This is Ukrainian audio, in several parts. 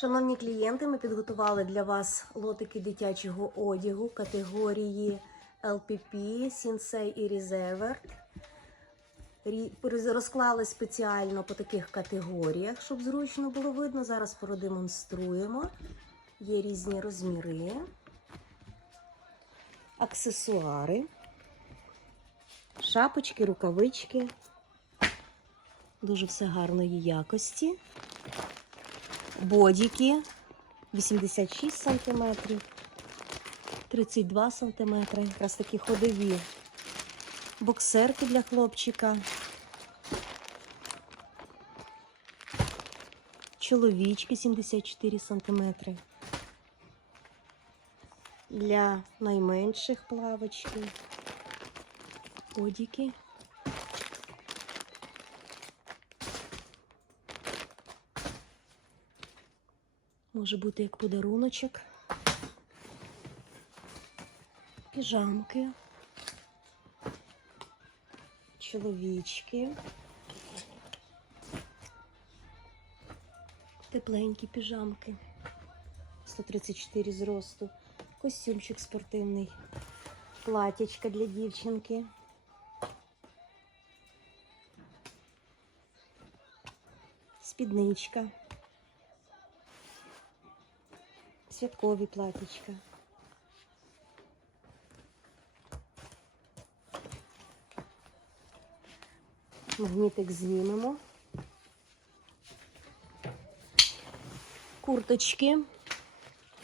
Шановні клієнти, ми підготували для вас лотики дитячого одягу категорії LPP, Sensei і Reserver. Розклали спеціально по таких категоріях, щоб зручно було видно. Зараз продемонструємо. Є різні розміри, аксесуари, шапочки, рукавички. Дуже все гарної якості. Бодіки 86 см, 32 см, якраз такі ходові. Боксерки для хлопчика. Чоловічки 74 см. Для найменших плавочки. Бодіки. Може бути як подаруночок. Піжамки. Чоловічки. Тепленькі піжамки. 134 зросту. Костюмчик спортивний. Платячка для дівчинки. Спідничка. Святкові платічка. Магнітик знімемо. Курточки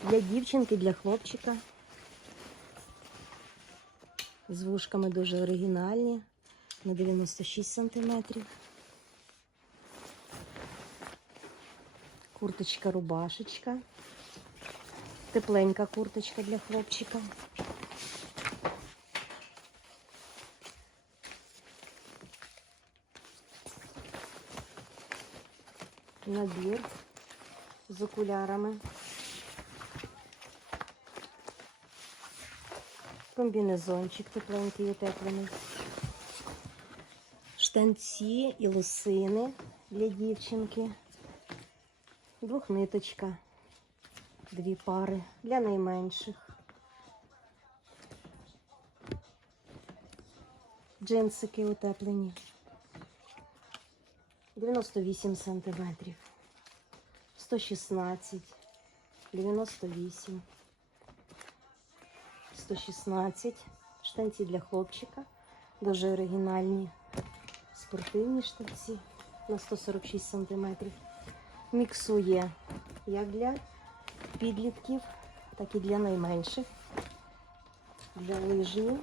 для дівчинки, для хлопчика. З вушками дуже оригінальні на 96 сантиметрів. Курточка, рубашечка. Тепленька курточка для хлопчика. Набір з окулярами. Комбінезончик тепленький, утеплений. Штанці і лосини для дівчинки. Двохниточка. Дві пари для найменших. Джинсики утеплені. 98 сантиметрів. 116, 98, 116. Штанці для хлопчика. Дуже оригінальні спортивні штанці на 146 сантиметрів. Міксує як для підлітків, так і для найменших, для лижні.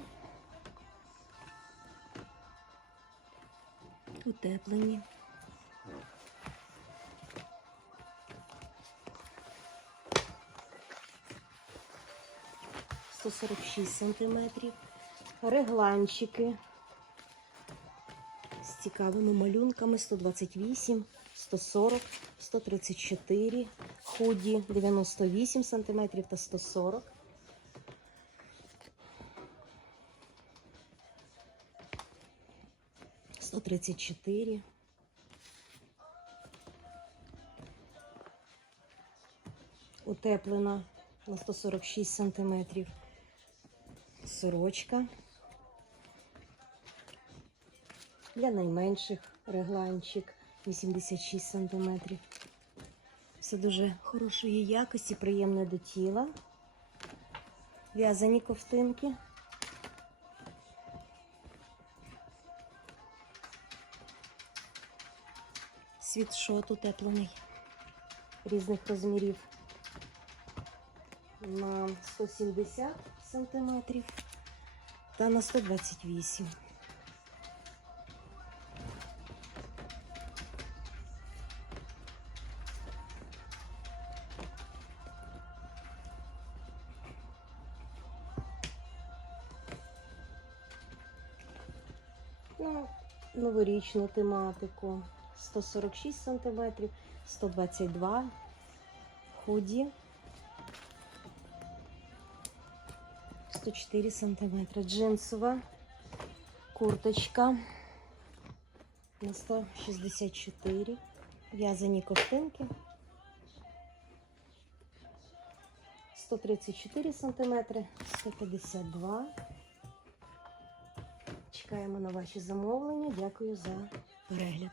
Утеплені. Сто сорок шість сантиметрів. Регланчики з цікавими малюнками 128, 140, 134, худі 98 см та 140. Сто тридцять чотири. Утеплена на 146 сантиметрів. Сорочка. Для найменших регланчик 86 сантиметрів. Все дуже хорошої якості, приємне до тіла. В'язані ковтинки. Світшот утеплений різних розмірів на 170 сантиметрів та на 128. Ну, новорічну тематику. 146 сантиметрів, 122 худі, 104 сантиметри, джинсова курточка на 164, в'язані ковтинки. 134 см, 152 Чекаємо на ваші замовлення. Дякую за перегляд.